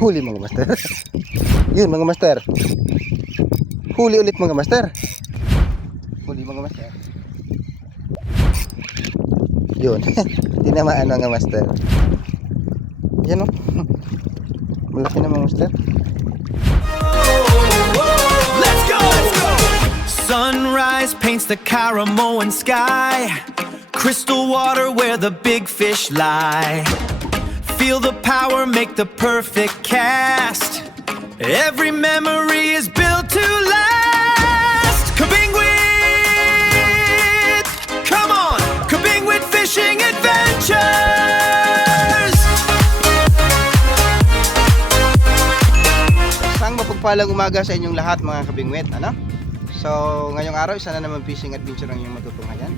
Huli mga master. Yun mga master. Huli ulit mga master. Huli mga master. Yun. Tinamaan mga master. Yan o. Malaki na mga master. Let's go! Let's go! Sunrise paints the Caramoan sky. Crystal water where the big fish lie. Feel the power, make the perfect cast. Every memory is built to last. Kabingwit! Come on! Kabingwit Fishing Adventures! Isang mapagpalang umaga sa inyong lahat mga kabingwit, ano? So, ngayong araw, isa na naman fishing adventure ang inyong matutunghayan.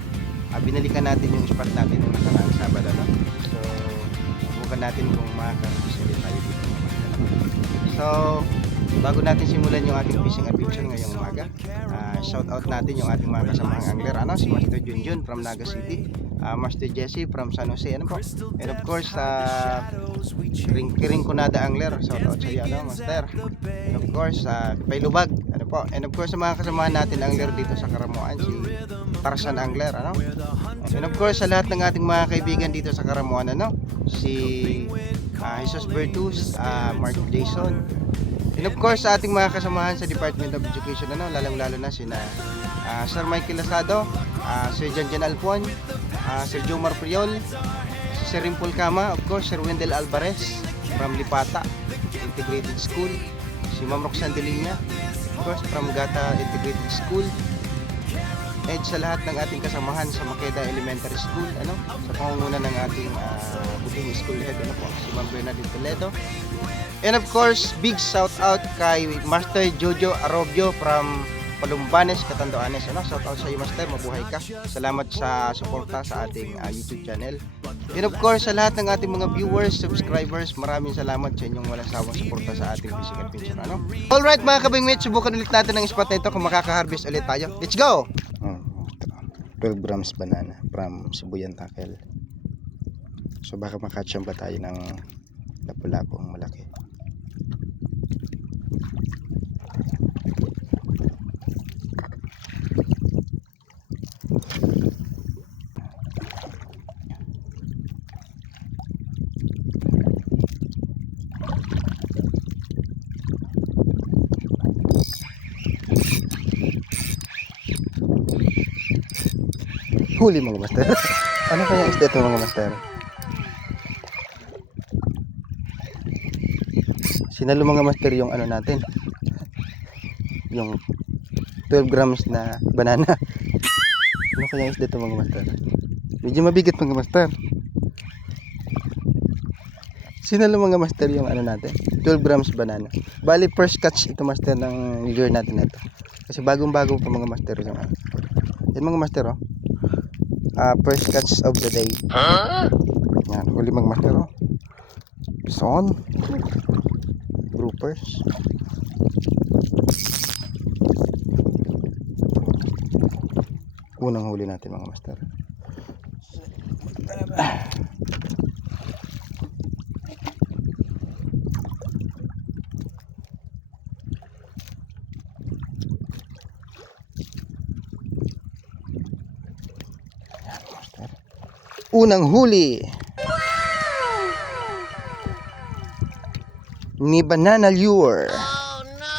Binalikan natin yung spot natin ng nakaraang Sabado, no? So, subukan natin kung makaka-fish ulit tayo dito. So, bago natin simulan yung ating fishing adventure ngayong umaga, shout out natin yung ating mga kasamahang angler, ano? Si Master Junjun from Naga City, Master Jesse from San Jose, ano po? And of course, Kiring Kunada Angler, shout out sa iyo, ano, Master? And of course, Kay Lubag, ano po? And of course, sa mga kasamahan natin angler dito sa Karamuan, si Tarzan Angler, ano? And of course, sa lahat ng ating mga kaibigan dito sa Karamuan, ano? Si Jesus Bertus, Mark Jason. And of course, sa ating mga kasamahan sa Department of Education, ano? Lalong-lalo na sina Sir Michael Lasado, Sir Janjan Alpon, Sir Jomar Priol, si Sir Rimpol Kama, of course, Sir Wendell Alvarez from Lipata Integrated School, si Ma'am Roxanne Delinia, of course, from Gata Integrated School, and sa lahat ng ating kasamahan sa Makeda Elementary School, ano, sa pangunguna ng ating buting school head, ano po, si Ma'am Bernadette Toledo. And of course, big shout out kay Master Jojo Arobio from Palumbanes, Catanduanes, ano, shout out sa iyo Master, mabuhay ka. Salamat sa suporta sa ating YouTube channel. And of course, sa lahat ng ating mga viewers, subscribers, maraming salamat sa inyong walang sawang suporta sa ating fishing adventure, ano. Alright mga kabingwit, subukan ulit natin ang spot na ito kung makaka-harvest ulit tayo. Let's go! 12 grams banana from Sibuyan Tackle. So baka makatsyam pa tayo ng lapu-lapong malaki. Huli mga master. Ano kaya isda ito mga master? Sinalo mga master yung ano natin, yung 12 grams na banana. Ano kaya isda ito mga master? Medyo mabigat mga master. Sinalo mga master yung ano natin, 12 grams banana. Bali first catch ito master ng lure natin ito. Kasi bagong-bago pa mga master yung ano. Yan mga master, oh. First catch of the day. Yan, huli mga master, oh. Son groupers. Unang huli natin mga master. Unang huli ni Banana Lure. Oh no!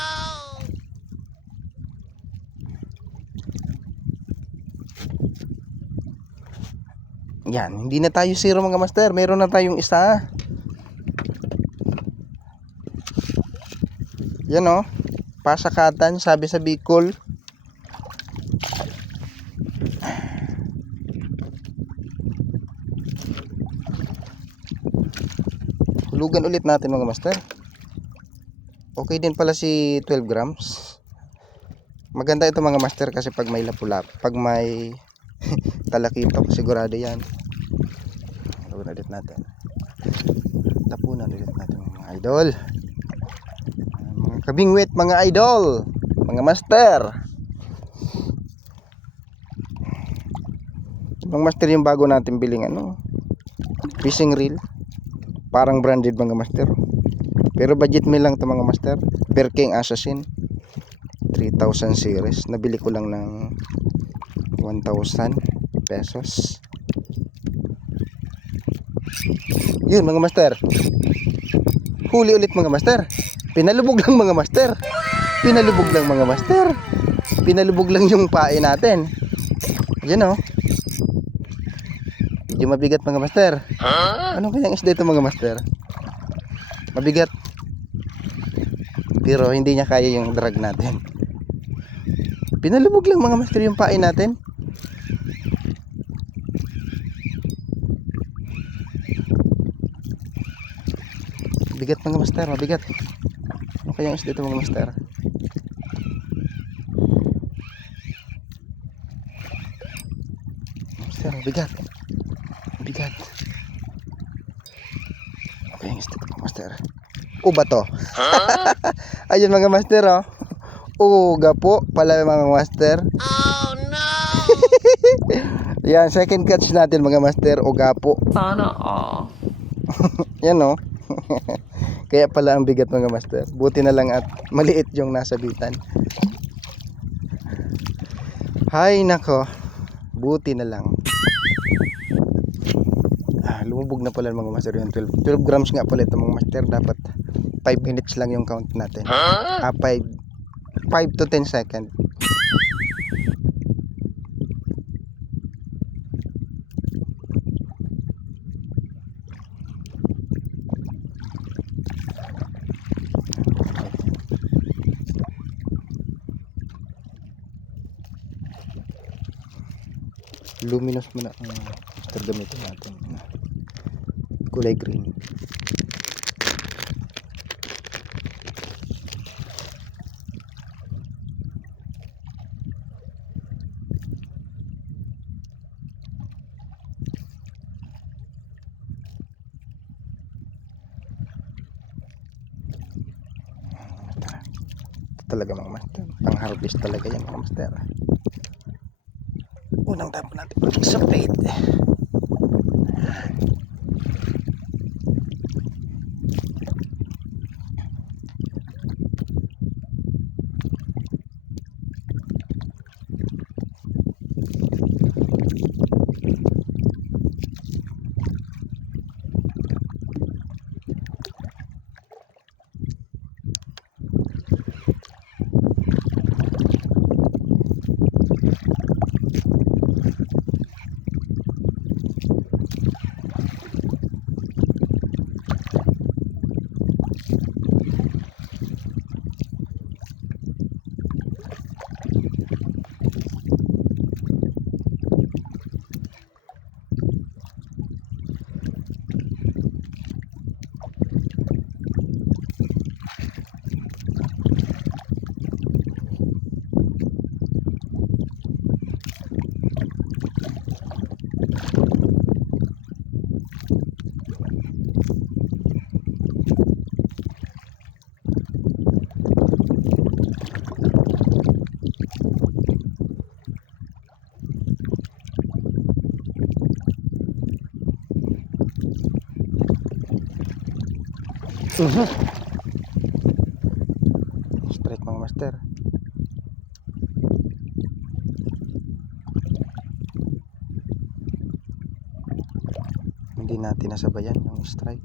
Yan, hindi na tayo zero mga master. Meron na tayong isa. Yan, oh. Pasakatan, sabi sa Bicol. Hulugan ulit natin mga master. Okay din pala si 12 grams. Maganda ito mga master kasi pag may lapulap, pag may talakito, sigurado yan. Tapunan ulit natin. Tapunan ulit natin mga idol. Mga kabingwit, mga idol, mga master. Mga master yung bago natin biling ano, fishing reel. Parang branded mga master. Pero budget meal lang to mga master. Bear King Assassin 3000 series. Nabili ko lang ng 1,000 pesos. Yun mga master. Huli ulit mga master. Pinalubog lang mga master. Pinalubog lang mga master. Pinalubog lang yung pae natin. Yan oh. Medyo mabigat mga master. Ano kayang isda ito mga master? Mabigat. Pero hindi niya kaya yung drag natin. Pinalubog lang mga master yung pae natin. Mabigat mga master, mabigat. Ano kayang isda ito mga master? Master, mabigat. Mabigat. Ano kayang isda ito mga master? Uba to. Ayun mga master oh. Uga po pala mga master. Oh no! Yan, second catch natin mga master. Uga po. Sana all. Yan oh. Kaya pala ang bigat mga master. Buti na lang at maliit yung nasa bitan. Hay nako. Buti na lang. Lumubog na pala mga master yung 12 grams nga pala ito mga master. Dapat 5 minutes lang yung count natin. 5 to 10 seconds. Luminous muna ang master gamitin natin. Kulay green. Ito talaga mga master. Pang harvest talaga yan mga master. Unang tapon natin sa plate. Strike mga master. Hindi natin nasabayan yung strike.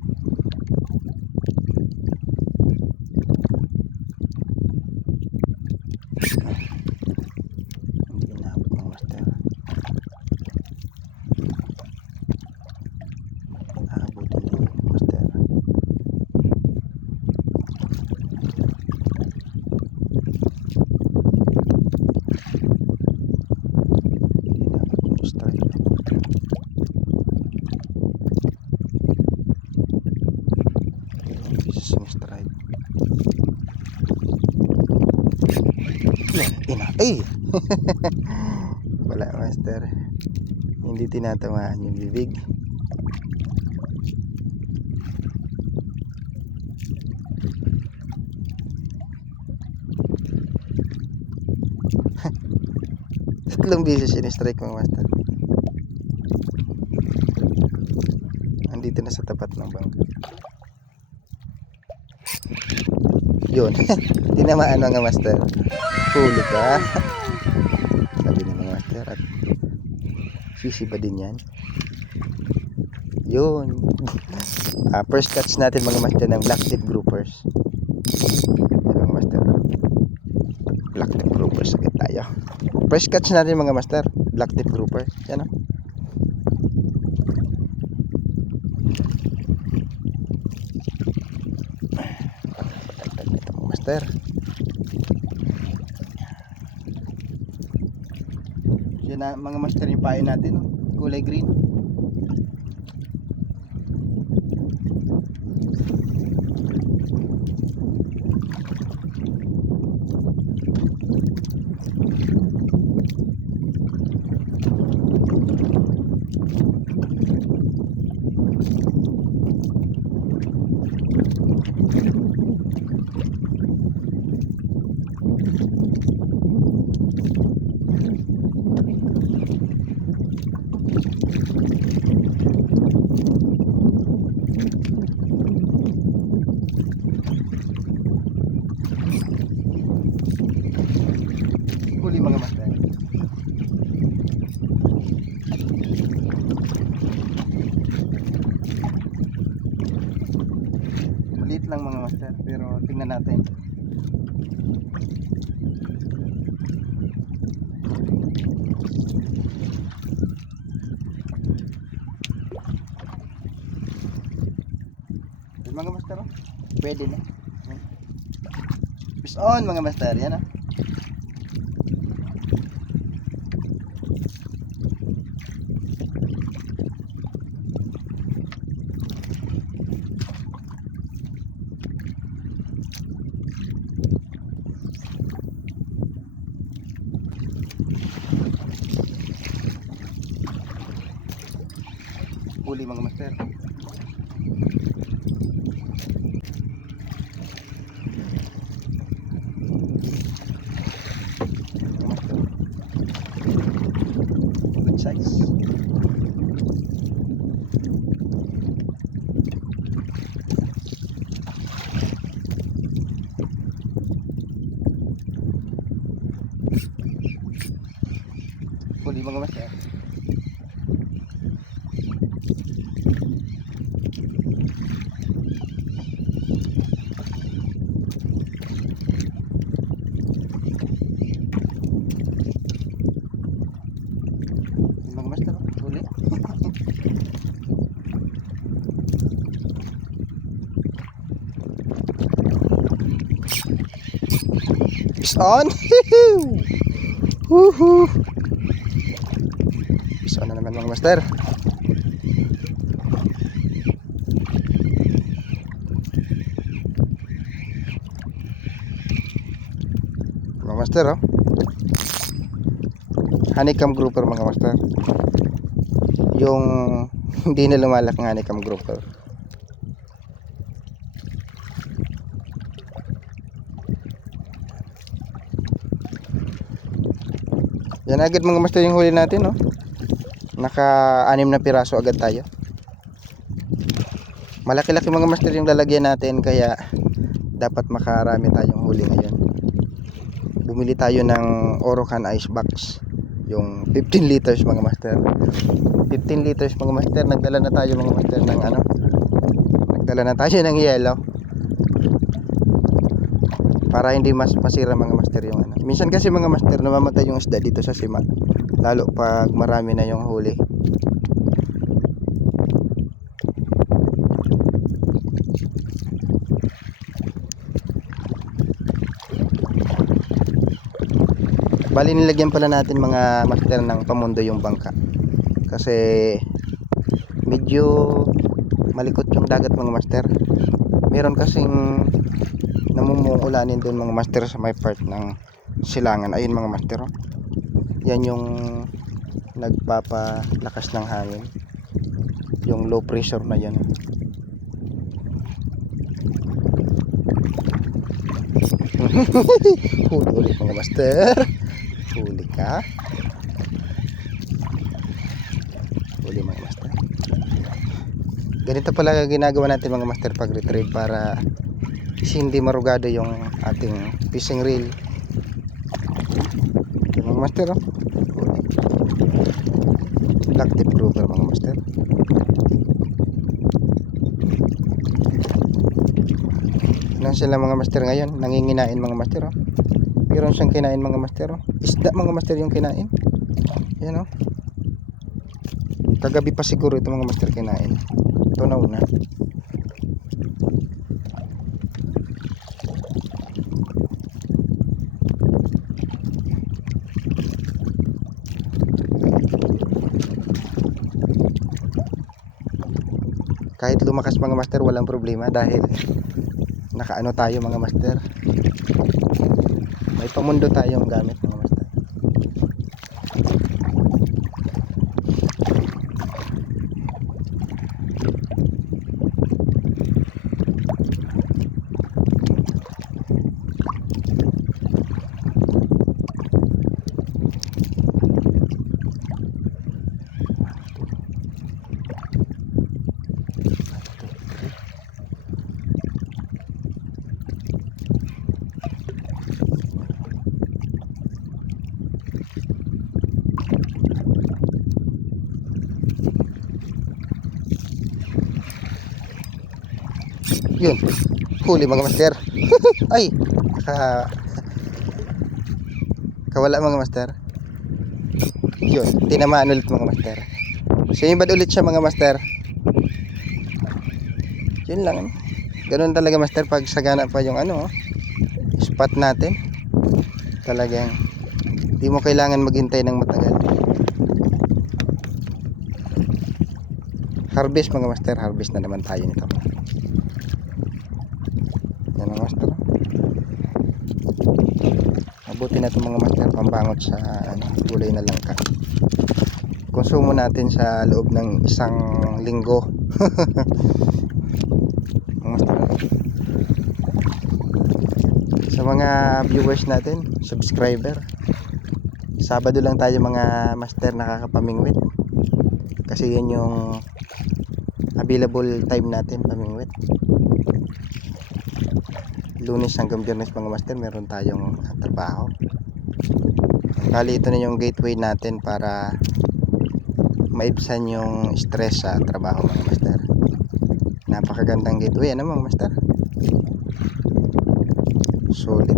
Hindi na mga master. Abutin din mga master. Ay! Wala master. Hindi tinatamaan yung bibig. Tatlong beses in-strike mga master. Andito na sa tapat ng bangka. Yun. Tinamaan mga master. Huli ka. Sabi ng mga master. At sisiba din yan. Yun. First catch natin mga master ng black tip groupers. Yan mga master. Black tip groupers agad tayo. First catch natin mga master. Black tip grouper. Yan o. Ito mga master. Yan na mga master yung pain natin. No? Kulay green. Huli mga master. Maliit lang mga master, pero tingnan natin. Yan mga master, oh. Pwede na. Fish on mga master, yan ah. Huli mga master. Good size. Huli mga master. Mga master, huli. Fish on. Woohoo. Fish on na naman mga master. Mga master, oh. Honeycomb grouper mga master. Yung hindi na lumalak ng honeycomb grouper. Yan agad mga master yung huli natin, no? Naka-6 na piraso agad tayo. Malaki-laki mga master yung lalagyan natin, kaya dapat makarami tayong huli ngayon. Bumili tayo ng Orocan ice box, yung 15 liters mga master. 15 liters mga master. Nagdala na tayo mga master ng ano, nagdala na tayo ng yelo para hindi mas masira mga master yung ano. Minsan kasi mga master namamatay yung isda dito sa sima, lalo pag marami na yung huli. Bali nilagyan pala natin mga master ng pamundo yung bangka, kasi medyo malikot yung dagat mga master. Meron kasing namumulanin doon mga master sa may part ng silangan. Ayun mga master, oh. Yan yung nagpapalakas ng hangin, yung low pressure na yan. Huli ulit mga master. Huli ka. Huli mga master. Ganito pala ginagawa natin mga master pag retrieve, para kasi hindi marugado yung ating fishing reel. Okay, mga master, oh. Black tip grouper mga master. Ano sila mga master ngayon? Nanginginain mga master, oh. Meron siyang kinain mga master, oh. Isda mga master yung kinain. Yan, oh. Kagabi pa siguro ito mga master kinain. Tunaw na. Kahit lumakas mga master, walang problema dahil nakaano tayo mga master. May pamundo tayong gamit mga master. Yun, huli mga master. Ay, kawala mga master. Yun, tinamaan ulit mga master. So yung bad ulit siya mga master. Yun lang, ano? Ganun talaga master pag sagana pa yung ano, spot natin. Talagang di mo kailangan maghintay ng matagal. Harvest mga master, harvest na naman tayo nito. Yan mga master. Mabuti na ito mga master, pambangot sa gulay na langka. Konsumo natin sa loob ng 1 linggo. Mga master. Sa mga viewers natin, subscriber, Sabado lang tayo mga master nakakapamingwit. Kasi yan yung available time natin pamingwit. Lunes hanggang Biyernes mga master meron tayong trabaho. Kali ito na yung gateway natin para maibsan yung stress sa trabaho mga master. Napakagandang gateway ano mga master. Solid.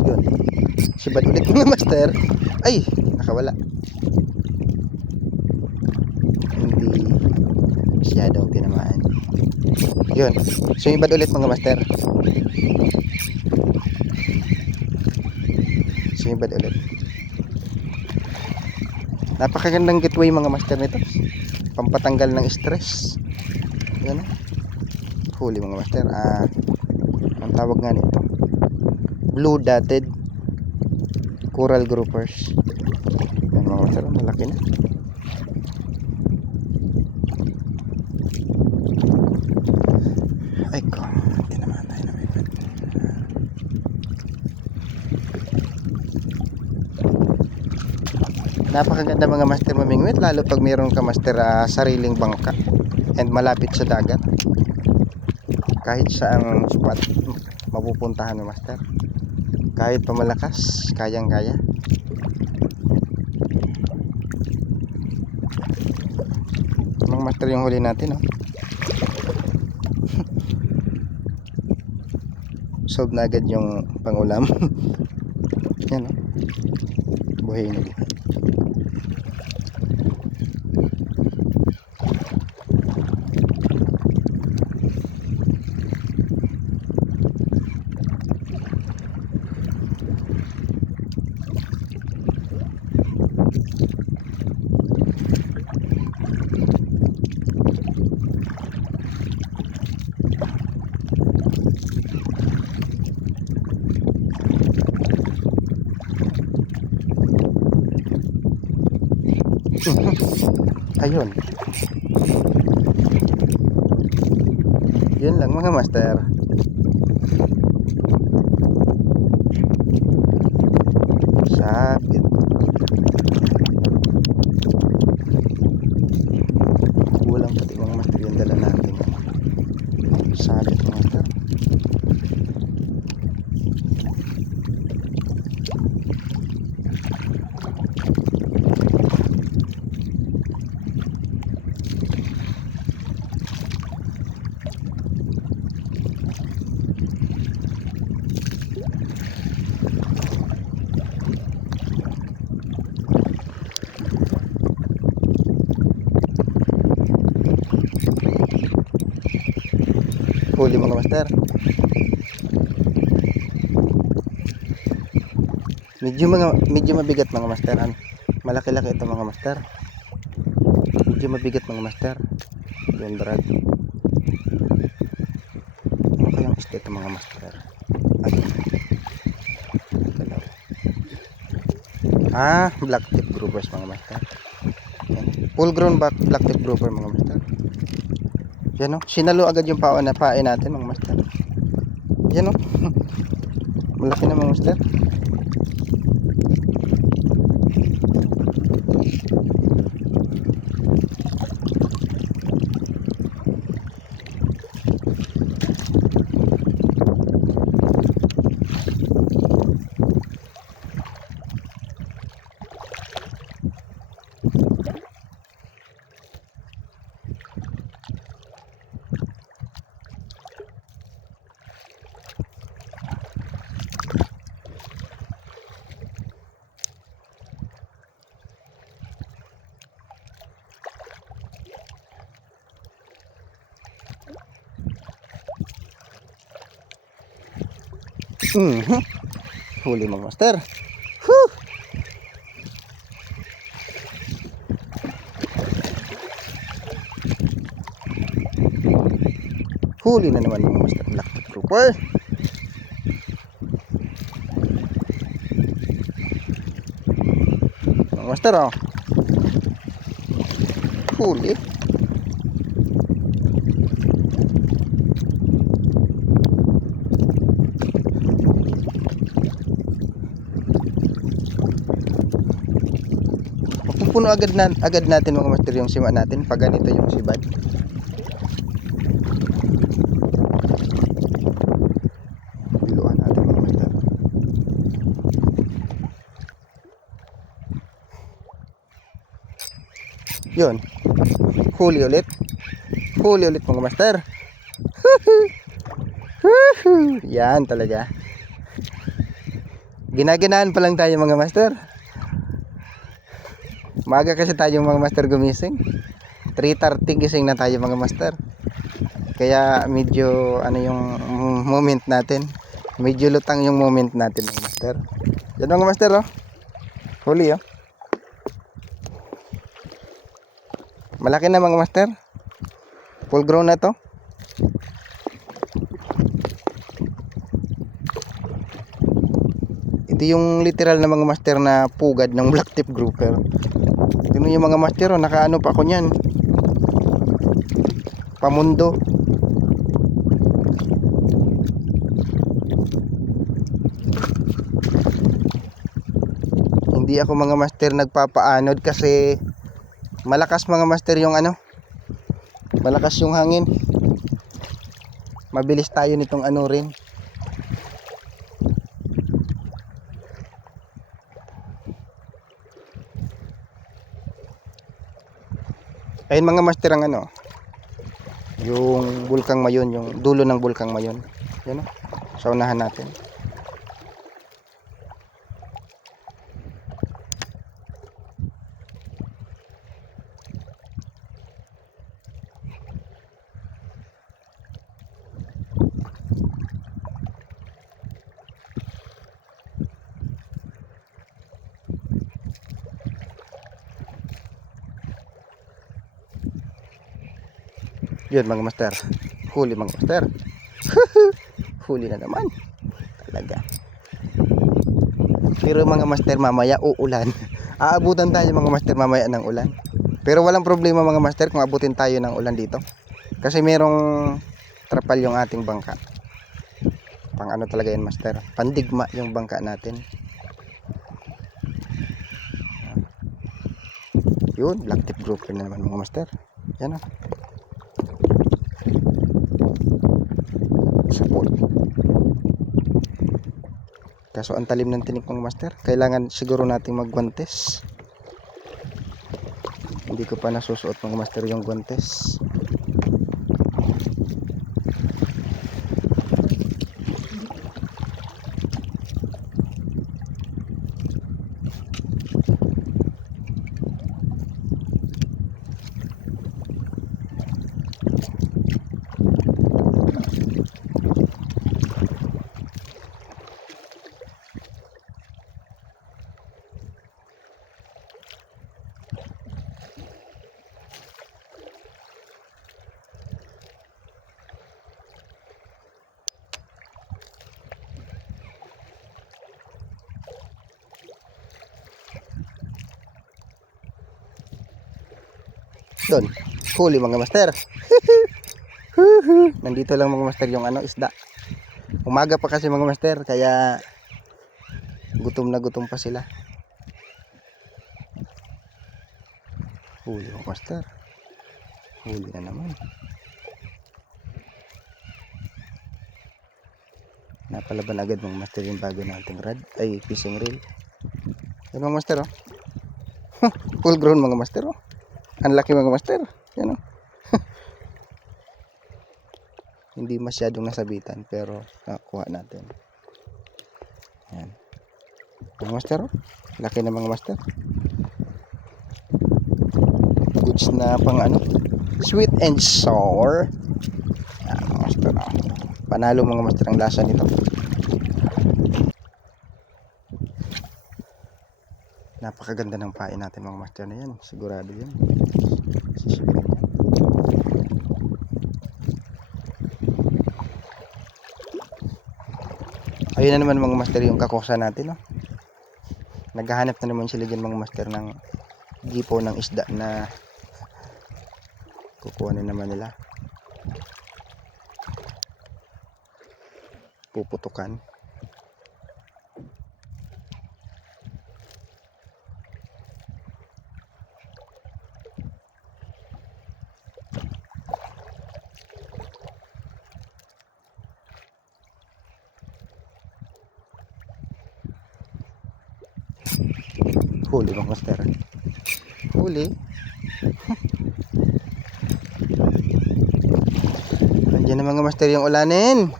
Yun. Sibad ulit mga master. Ay, nakawala. Hindi masyadong tinamaan. Yun. Sumibad ulit mga master. Sumibad ulit. Napakagandang gateway mga master nito. Pampatanggal ng stress. Yan. Huli mga master. Ang tawag nga nito, blue dotted coral groupers. Yan mga master. Malaki na. Ay ko, tinamaan tayo na may. Napakaganda mga master mamingwit, lalo pag mayroon ka master sariling bangka and malapit sa dagat. Kahit saang spot mapupuntahan mo master, kahit pamalakas, kayang kaya. Mga master yung huli natin solve na agad yung pangulam. Yan buhay na buhay. Ayun. Yun lang mga master. Sapit. Huli mga master. Medyo mabigat mga master. Malaki-laki ito mga master. Medyo mabigat mga master. Yung brad. Ano kayang isda ito mga master? Black tip groupers mga master. Yan. Full grown black tip grouper mga master. Yan o. Sinalo agad yung pain natin mga master. Yan o. Malaki na mga master. Huli mga master. Whew. Huli na naman mga master. Black tip grouper. Mga master oh. Huli. Puno agad natin mga master yung sima natin pag ganito yung sibad. Biluan natin mga master. Yun. Huli ulit mga master. Yan talaga. Ginaganaan pa lang tayo mga master. Maaga kasi tayong mga master gumising. 3:30 gising na tayo mga master. Kaya medyo yung moment natin. Medyo lutang yung moment natin mga master. Yan mga master oh. Huli oh. Malaki na mga master. Full grown na to. Ito yung literal na mga master na pugad ng black tip grouper. Ito yung mga master, nakaano pa ako niyan. Pamundo. Hindi ako mga master nagpapaanod kasi malakas mga master yung malakas yung hangin. Mabilis tayo nitong rin. Ayun mga master ang yung Bulkang Mayon, yung dulo ng Bulkang Mayon. Yan o. Sa unahan natin. Yun mga master. Huli mga master. Huli na naman. Talaga. Pero mga master mamaya uulan. Aabutan tayo mga master mamaya ng ulan. Pero walang problema mga master kung abutin tayo ng ulan dito. Kasi merong trapal yung ating bangka. Pang talaga yan master. Pandigma yung bangka natin. Yun. Black tip grouper na naman mga master. Yan o. Support. Kaso ang talim ng tinik mga master. Kailangan siguro nating magguantes. Hindi ko pa nasusuot mga master yung guantes. Doon. Huli mga master. Nandito lang mga master yung isda. Umaga pa kasi mga master, kaya gutom na gutom pa sila. Huli mga master. Huli na naman. Napalaban agad mga master yung bago nating rod. Ay, fishing reel. Yan mga master, oh. Full grown mga master, oh. Ang laki mga master. Yan, oh. Hindi masyadong nasabitan, pero nakuha natin. Yan. Mga master, oh. Laki na mga master. Goods na pang sweet and sour. Yan mga master, oh. Panalo mga master ang lasa nito. Napakaganda ng pain natin mga master na yan. Sigurado yan. Sisipitin yan. Ayun na naman mga master yung kakusa natin. Oh. Naghahanap na naman sila dyan mga master ng gipo ng isda na kukuhanin naman nila. Puputukan. Huli mga master. Huli. Andiyan na mga master yung ulanin.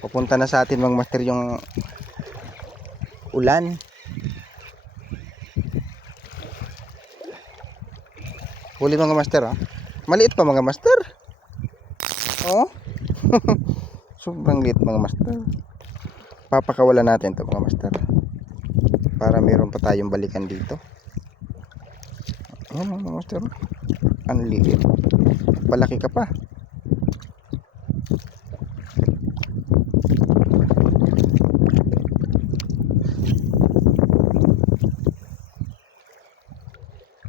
Papunta na sa atin mga master yung ulan. Huli mga master, oh. Maliit pa mga master. Oh. Sobrang liit mga master. Papakawalan natin to mga master. Para meron pa tayong balikan dito. Ayan mga master. Ang liit. Palaki ka pa.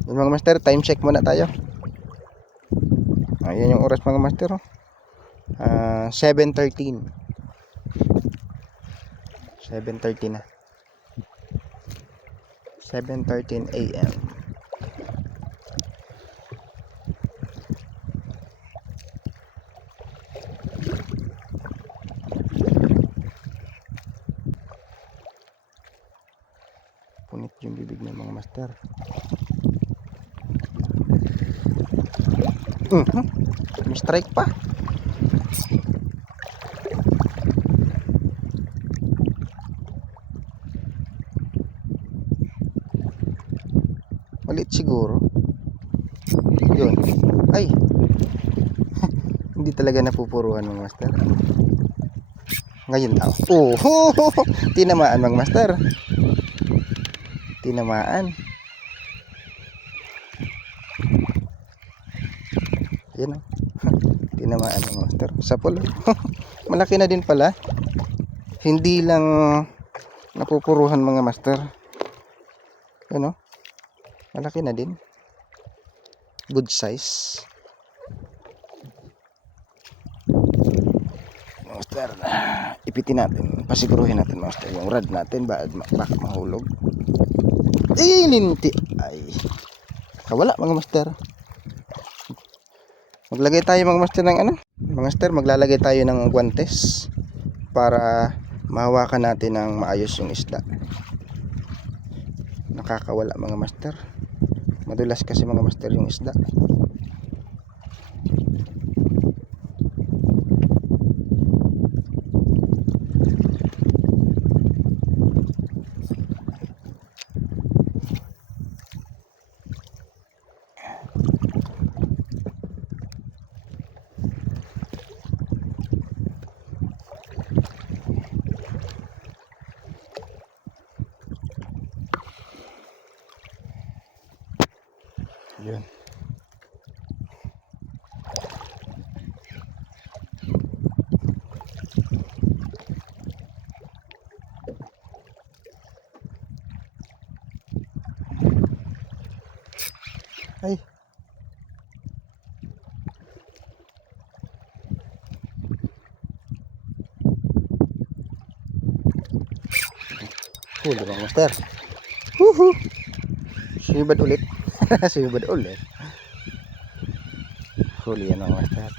Yung mga master, time check muna tayo. Ayan yung oras mga master. 7:13. 7:30 na. 7:13 AM. Punit yung bibig ng mga master. May strike pa. Malit siguro. Yun. Ay. Hindi talaga napupuruan mga master. Ngayon daw. Oh, tinamaan mga master. Tinamaan. Yan, oh. Tinamaan mga master. Sa pulo. Malaki na din pala. Hindi lang napupuruhan mga master. Yan, oh. Malaki na din. Good size. Master, ipitin natin. Pasiguruhin natin master yung rod natin. Baka mahulog. Linti. Ay. Kawala mga master. Maglagay tayo mga master ng Mga master, maglalagay tayo ng guantes para mahawakan natin ng maayos yung isda. Nakakawala mga master. Madulas kasi mga master yung isda. Yun. Huli mga master. Woohoo! Sumibad ulit. Sumibad ulit. Huli yan mga master.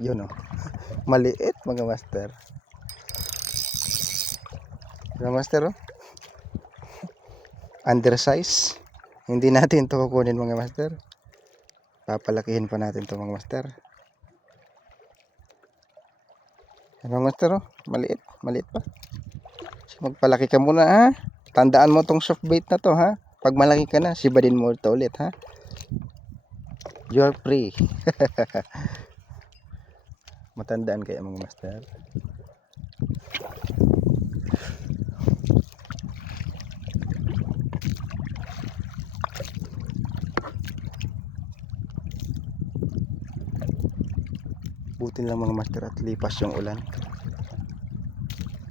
Yun oh. Maliit mga master. Mga master oh. Undersize. Hindi natin ito kukunin mga master. Papalakihin pa natin ito mga master. Mga master oh. Maliit. Maliit pa. Magpalaki ka muna ha. Tandaan mo tong soft bait na to ha. Pag malaki ka na, sibadin mo ito ulit ha. You're free. Matandaan kayo mga master. Buti lang mga master at lipas yung ulan.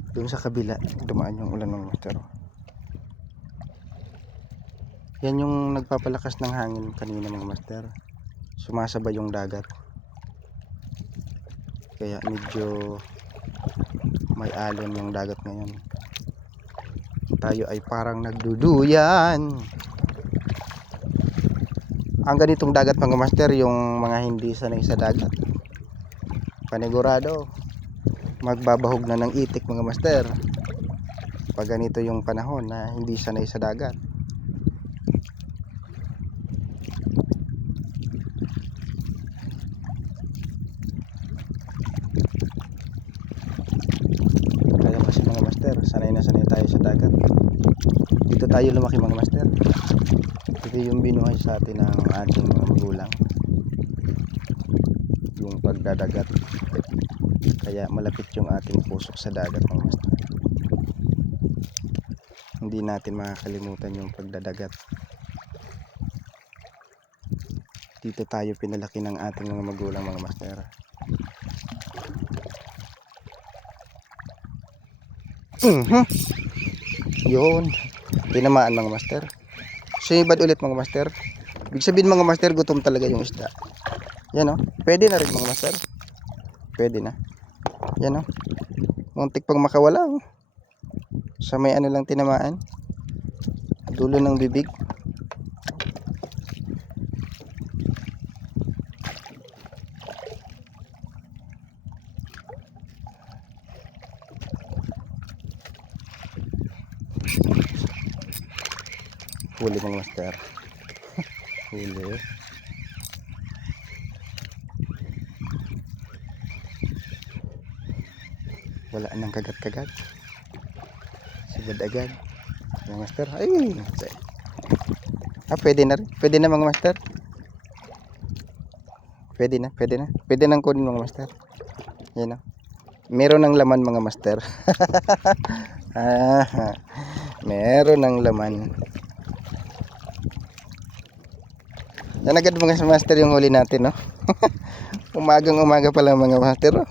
Doon sa kabila, dumaan yung ulan mga master. Yan yung nagpapalakas ng hangin kanina mga master. Sumasabay yung dagat. Kaya medyo may alon yung dagat ngayon. Tayo ay parang nagduduyan. Ang ganitong dagat mga master, yung mga hindi sanay sa dagat, panigurado magbabahog na ng itik mga master pag ganito yung panahon na hindi sanay sa dagat. Kaya kasi mga master, sanay na sanay tayo sa dagat. Dito tayo lumaki mga master. Ito yung binuhay sa atin ng ating mga magulang, yung pagdadagat. Kaya malapit yung ating puso sa dagat mga master. Hindi natin makakalimutan yung pagdadagat. Dito tayo pinalaki ng ating mga magulang mga master. Yun, tinamaan mga master. Sumibad ulit mga master. Ibig sabihin mga master, gutom talaga yung isda. Yan o, pwede na rin mga master. Pwede na. Yan o, muntik pang makawala o. Sa may ano lang tinamaan, dulo ng bibig. Huli mga master. Huli. Wala nang kagat-kagat. Sibad agad mga master. Ay, pwede na rin. Pwede na mga master. Pwede na. Pwede nang kunin mga master. Yan o, meron ng laman mga master. Meron ng laman. Yan agad mga master yung huli natin no. Umagang umaga pa lang mga master oh.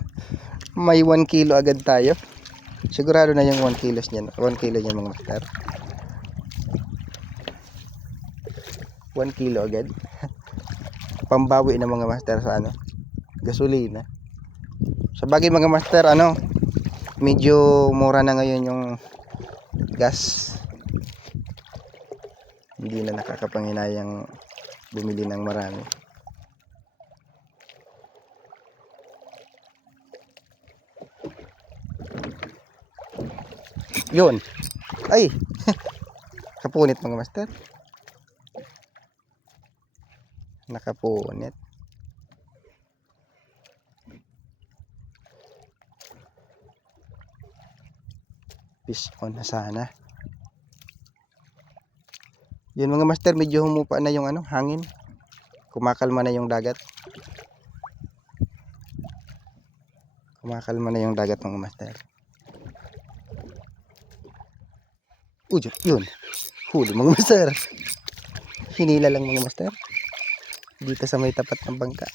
May 1 kilo agad tayo. Sigurado na yung 1 kilos niyan. 1 kilo niyan mga master. 1 kilo agad. Pambawi na mga master sa ano, gasolina. Sa bagay mga master, ano, medyo mura na ngayon yung gas. Hindi na nakakapanghinayang bumili ng marami. Yun. Ay. Kapunit mga master. Nakapunit. Fish on na sana. Yun mga master, medyo humupa na yung ano, hangin. Kumakalma na yung dagat. Kumakalma na yung dagat mga master. Yun. Huli mga master. Hinila lang mga master. Dito sa may tapat ng bangka.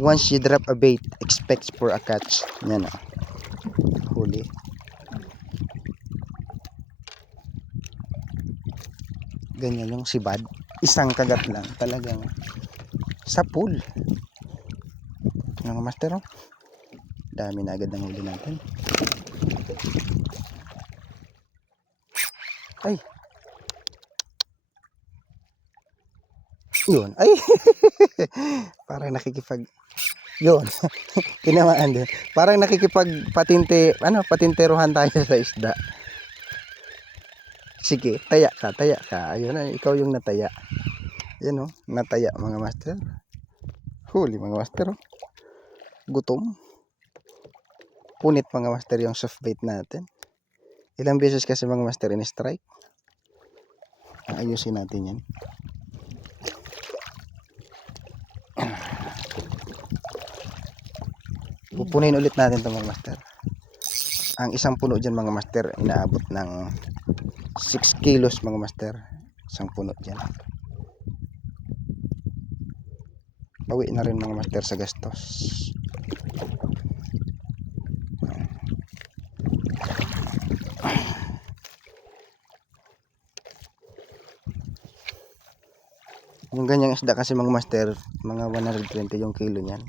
Once you drop a bait, expect for a catch. Yan o. Huli. Ganyan yung sibad. Isang kagat lang. Talagang sa pool. Mga master, oh. Dami na agad ng huli natin. Ay. Yun. Ay. Parang nakikipag yun. Tinamaan din. Parang nakikipagpatinte, patinteruhan tayo sa isda. Sige, taya ka. Ayun na, ikaw yung nataya. Yan, oh, nataya mga master. Huli mga master, oh. Gutom. Punit mga master yung soft bait natin. Ilang beses kasi mga master in-strike. Ayusin natin yan. Pupunin ulit natin ito mga master. Ang isang puno dyan mga master, inaabot ng 6 kilos mga master. Isang puno dyan. Bawi na rin mga master sa gastos. Yung ganyang isda kasi mga master, mga 120 yung kilo niyan.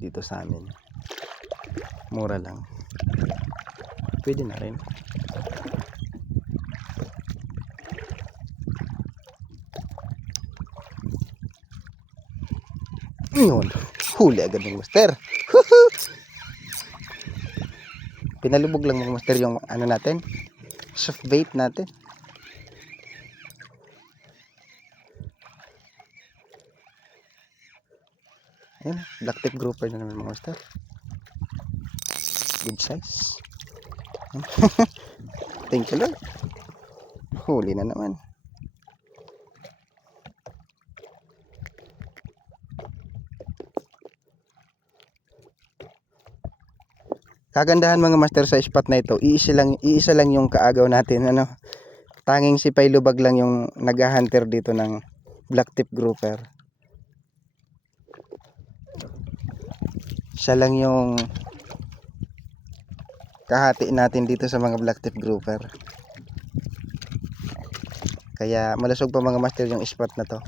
Dito sa amin. Mura lang. Pwede na rin. Yun. Huli agad ng master. Pinalubog lang mga master yung ano natin. Soft bait natin. Ayan, black tip grouper na naman mga master. Good size. Thank you Lord. Huli na naman. Kagandahan mga master sa spot na ito, iisa lang yung kaagaw natin, tanging si Pailubag lang yung nag-hunter dito ng black tip grouper. Siya lang yung kahati natin dito sa mga black tip grouper. Kaya malusog pa mga master yung spot na to.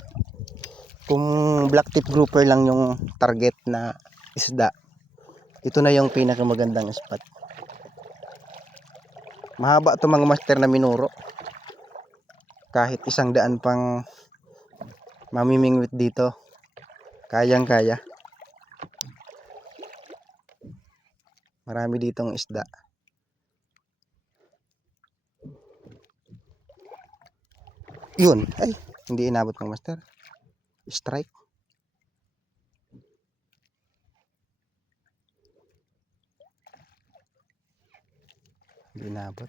Kung black tip grouper lang yung target na isda, ito na yung pinakamagandang spot. Mahaba to mga master na minuro. Kahit 100 pang mamimingwit dito, kayang kaya. Marami ditong isda. Yun. Ay, hindi inabot ng master. Strike. Hindi inabot.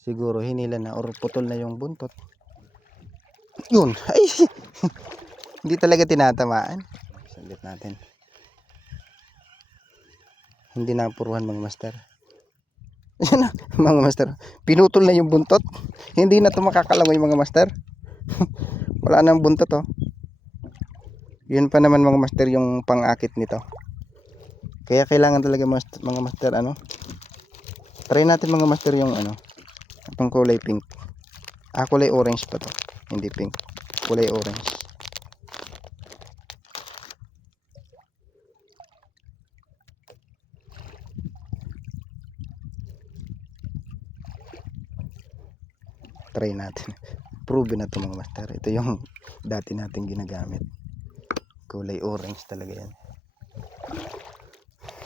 Siguro hinila na or putol na yung buntot. Yun. Ay. Hindi talaga tinatamaan. Sandit natin. Hindi napuruhan mga master. Yan na, mga master. Pinutol na yung buntot. Hindi na ito makakalangoy mga master. Wala nang buntot, oh. Yun pa naman mga master yung pang-akit nito. Kaya kailangan talaga mga master try natin mga master yung itong kulay pink. Kulay orange pa to. Hindi pink. Kulay orange. Try natin. Proven na to mga master. Ito yung dati nating ginagamit. Kulay orange talaga yan.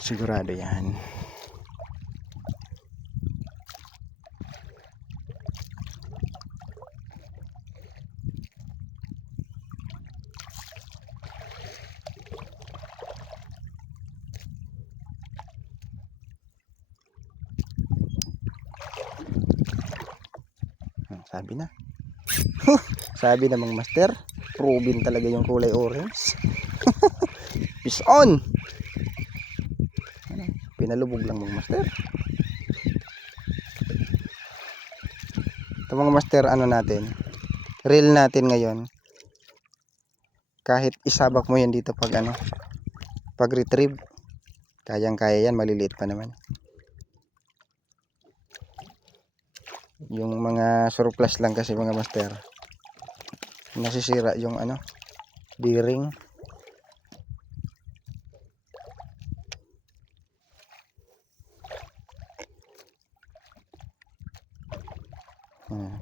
Sigurado yan. Sabi na. Sabi na mga master, proven talaga yung kulay orange. Fish on. Pinalubog lang mga master. Ito mga master, natin, reel natin ngayon. Kahit isabak mo yan dito pag pag retrieve. Kayang kaya yan, maliliit pa naman. Yung mga surplus lang kasi mga master, nasisira yung ano, bearing.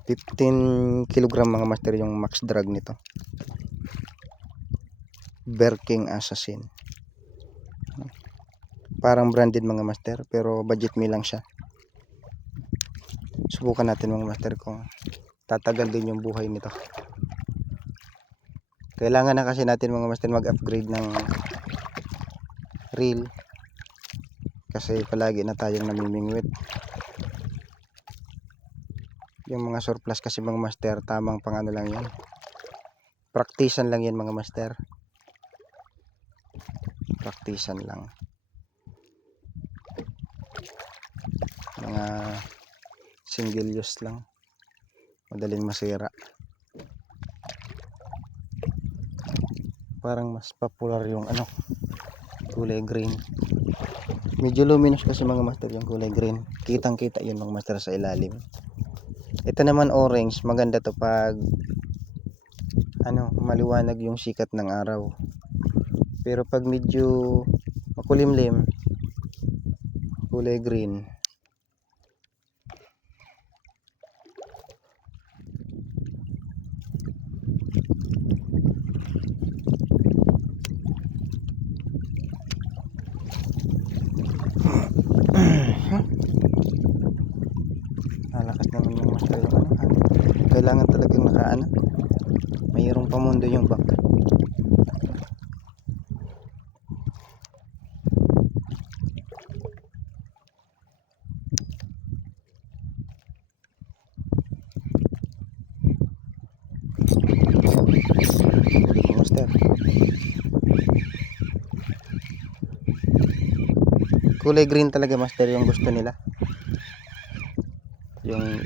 15 kilogram mga master yung max drag nito. Berking Assassin. Parang branded mga master, pero budget meal lang siya. Subukan natin mga master kung tatagal din yung buhay nito. Kailangan na kasi natin mga master mag-upgrade ng reel, kasi palagi na tayong namimingwit. Yung mga surplus kasi mga master, tamang pang ano lang yan, praktisan lang yan mga master, praktisan lang. Mga single use lang, madaling masira. Parang mas popular yung ano, kulay green. Medyo luminous kasi mga master yung kulay green, kitang kita yun mga master sa ilalim. Ito naman orange, maganda to pag ano, maliwanag yung sikat ng araw. Pero pag medyo makulimlim, kulay green. Nalakas naman yung master yung ano, kailangan talagang nakaano, mayroong pamundo yung back. Master, kulay green talaga master yung gusto nila, yung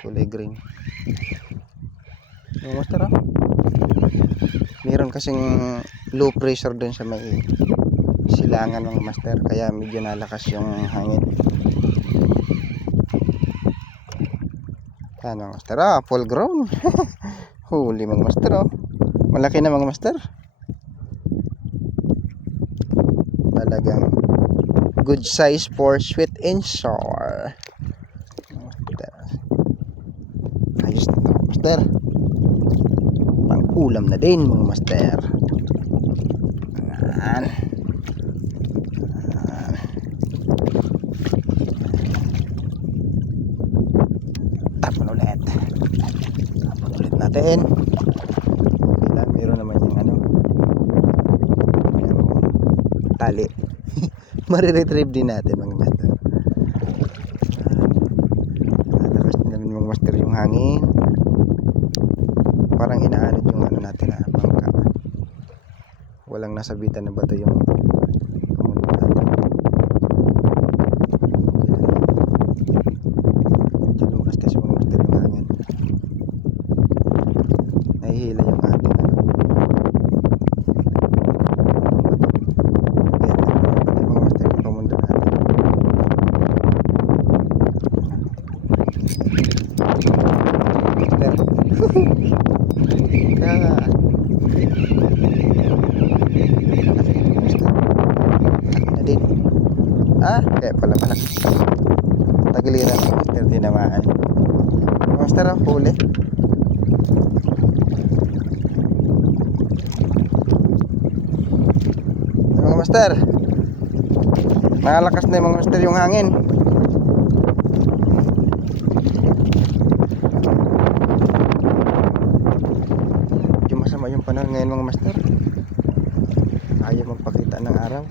kulay green. Yung master, oh, meron kasing low pressure dun sa may silangan ng master, kaya medyo nalakas yung hangin. Ano master, full grown. Huli mga master, oh, malaki na mga master, talagang good size for sweet and sour. Ayos na ito master, pang ulam na din mga master. Ayan. Tapon ulit natin. Okay lang, meron naman yung ano, yung tali. Mariretrieve din natin mga master. Nalakas na namin mga master yung hangin, parang inaanod yung ano natin, bangka. Walang nasabitan na bato yung pamundo natin. Medyo lumakas kasi mga master yung hangin, nahihila yung ating ano, mga master yung pamundo natin. Kaya pala tagiliran ng master, tinamaan master, huli. Mga master, nakalakas na yung mga master yung hangin. Medyo masama yung panahon ngayon mga master, ayaw magpakita ng araw.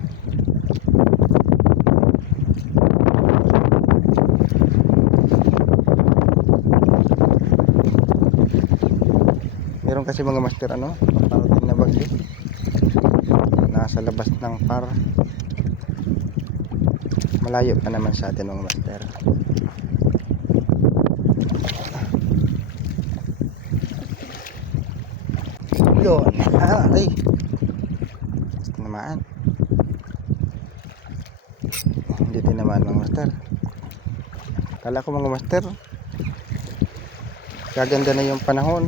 Meron kasi mga master ano, parating na bagyo, nasa labas ng par, malayo pa naman sa atin mga master. Yun, ay, tinamaan. naman mga master. Kala ko mga master, gaganda na yung panahon.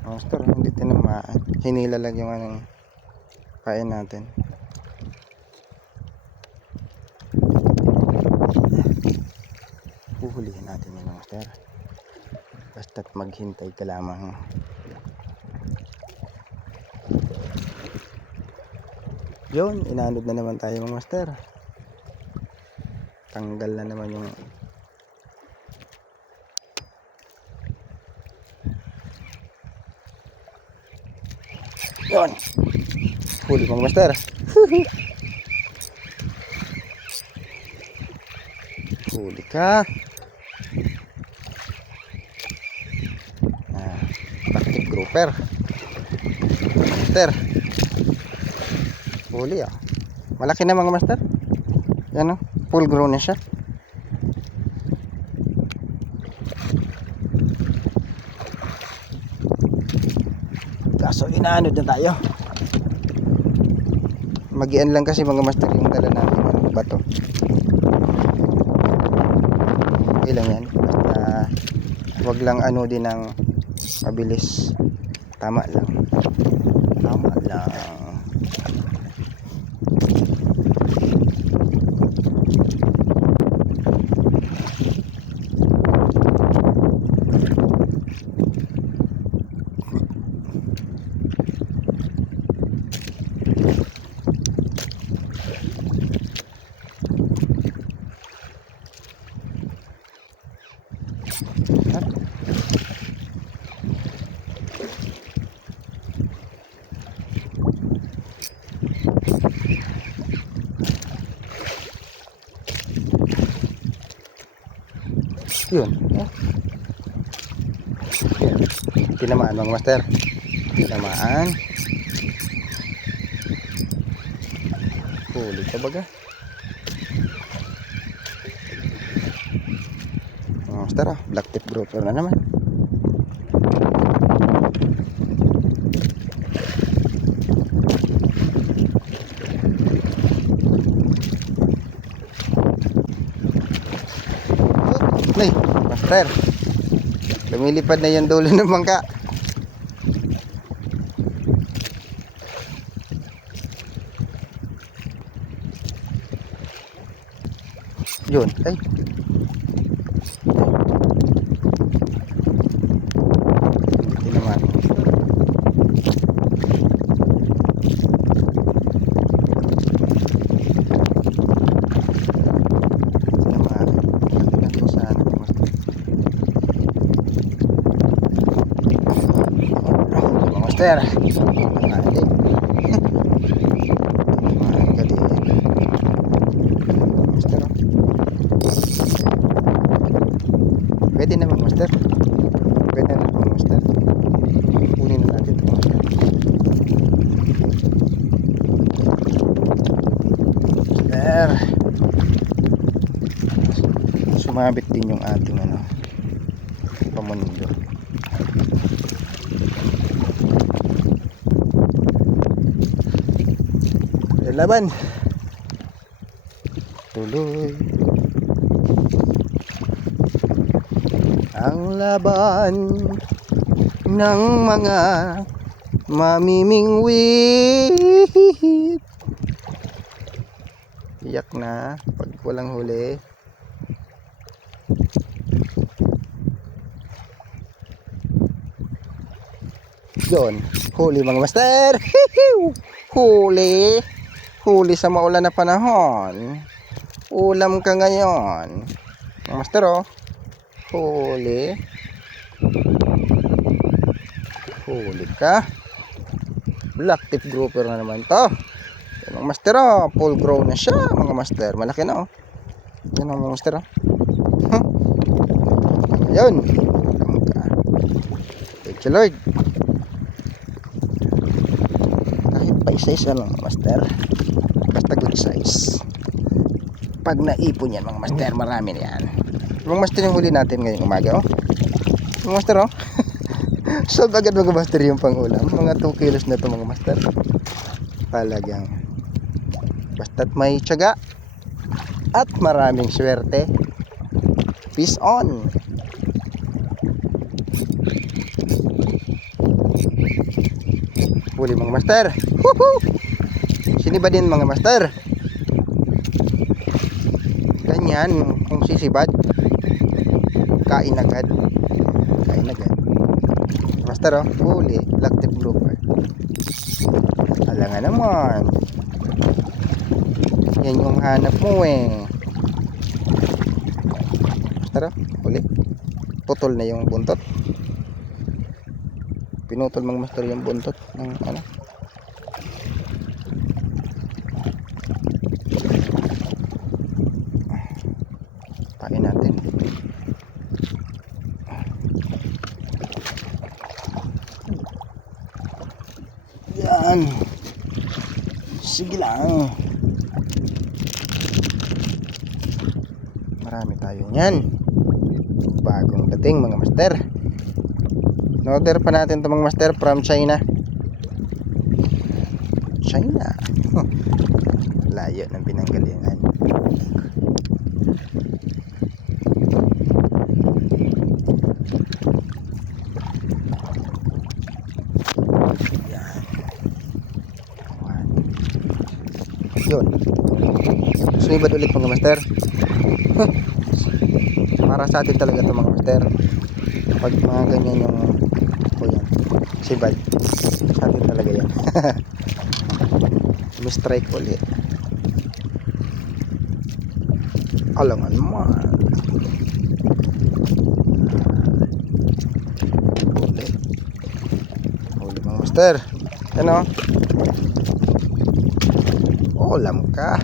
Mga master, hindi tinamaan. Hinila lang yung anong kain natin. Huhulihin natin yun mga master. Basta't maghintay ka lamang. Yun, inanod na naman tayo mga master. Tanggal na naman yung yun. Huli mga master. Huli ka. Plastic grouper. Master. Huli ah. Malaki na mga master. Yan o. Full grown na siya. Kaso inaanod na tayo. Magian lang kasi mga master yung dala natin. Ano ba to? Okay lang yan. Basta wag lang ano din ng mabilis. Tama lang. Tama lang. Yun. Tinamaan mga master. Tinamaan. Huli ka baga. Mga master black tip grouper na naman. Nay, master. Lumilipad na yung dulo ng bangka. Yun, ay. Hindi naman. Master, mali. Master, pwede naman master. Pwede naman master. Kunin na natin ito master. Master, sumabit din yung ating ano pamundo. Laban tuloy ang laban ng mga mamimingwit. Iyak na pag walang huli. Yun, huli mga master. Huli. Huli sa maulan na panahon. Ulam ka ngayon. Mga master oh. Huli. Huli ka. Black tip grouper na naman to. Yan mga master oh. Full grown na siya mga master. Malaki na oh. Yan mga master oh. Yun. Thank you Lord. Kahit pa isa-isa lang master. Basta good size. Pag naipon yan mga master, marami na yan. Mga master yung huli natin ngayong umaga oh. Mga master oh. So agad mga master yung pangulam. Mga 2 kilos na to mga master. Talagang basta't may tiyaga at maraming swerte. Peace on. Huli mga master. Woohoo! Sinibad din mga master. Ganyan, kung sisibad, kain agad. Kain agad. Master, oh, huli, black tip grouper. Alangan naman. Yan yung hanap mo eh. Master, oh, huli. Putol na yung buntot. Pinutol mga master yung buntot ng ano. Pain natin. Yan. Sige lang. Marami tayo niyan. Bagong dating mga master. In-order pa natin ito mga master from China. China. Layo ng pinanggalingan. Yun. Sunibad ulit mga master. Para sa atin talaga ito mga master. Pag mga ganyan yung yan, sibad, sa atin talaga yan. Mistrike ulit. Alangan mo. Huli mga master. Ano? Ulam ka.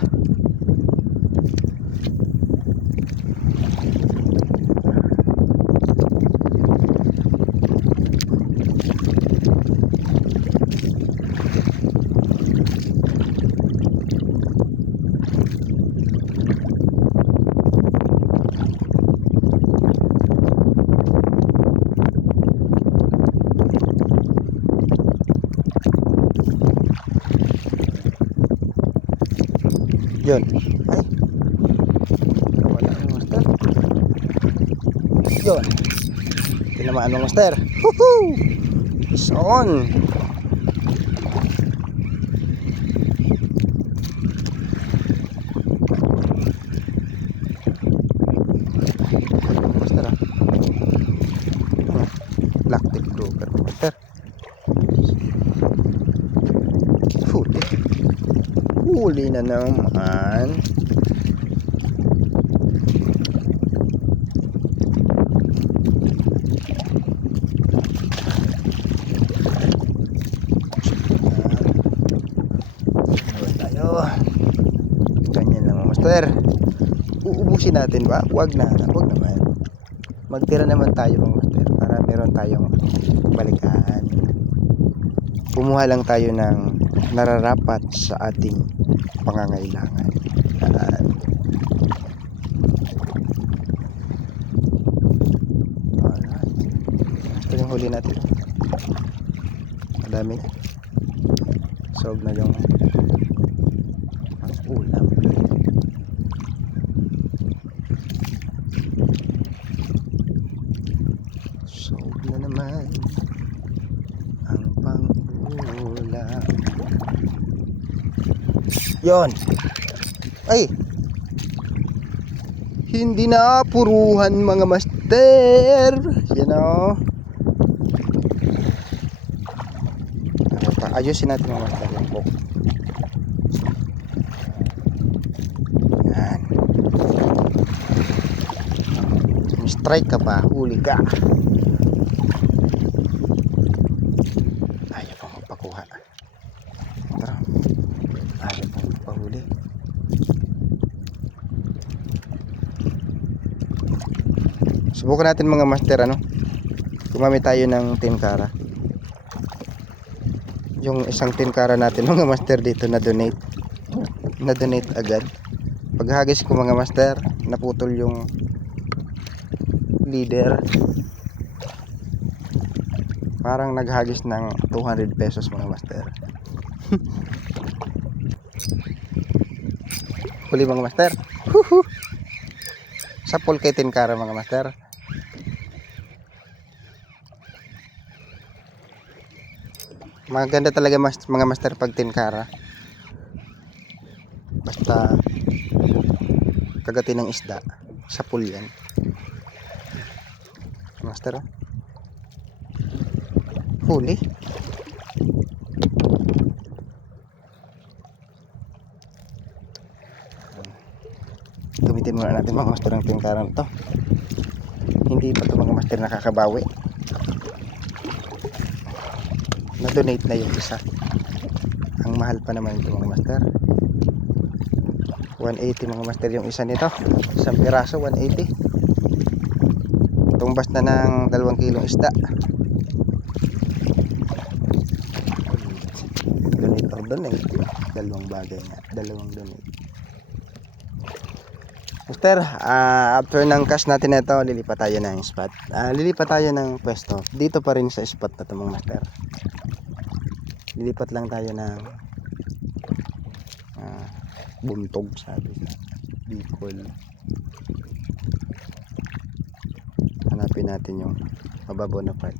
Yun. Ay. Wala ang master. Yun. Tinamaan ng master. Woohoo! It's on. Master, black tip grouper master. Huli na naman. Tayo. Ganyan lang master. Uubusin natin ba? Huwag na. Huwag naman. Magtira naman tayo mga master para meron tayong balikan. Kumuha lang tayo ng nararapat sa ating pangangailangan. Alright. Ito yung huli natin. Madami. Sob na yung ulam. Sob na naman ang pang-ulam. Yon. Ay. Hindi na puruhan mga master. You know. Ayusin natin mga master yung book. Yan. Strike ka pa, huli ka. Ayaw pa magpakuha. Tara. Ayaw pa magpahuli. Subukan natin mga master, ano? Gumamit tayo ng tenkara. Yung isang tenkara natin mga master dito na donate agad. Paghagis ko mga master, naputol yung leader. Parang naghagis ng 200 pesos mga master. Huli mga master. Huhu. Sa pulkay tinkara mga master. Maganda talaga mga master pag tinkara. Basta kagati ng isda sa pool yan. Master, huli. Gamitin muna natin mga master ang tingkaran to. Hindi pa ito mga master nakakabawi. Na-donate na yung isa. Ang mahal pa naman ito mga master. 180 mga master yung isa nito. Isang piraso 180. Tumbas na ng 2 kilong isda. Donate or donate. Dalawang bagay na. Dalawang donate. Master, after ng cash natin ito, lilipat tayo ng spot. Lilipat tayo ng pwesto. Dito pa rin sa spot na ito mga master. Lilipat lang tayo ng buntog sabi sa Bicol. Hanapin natin yung mababaw na part.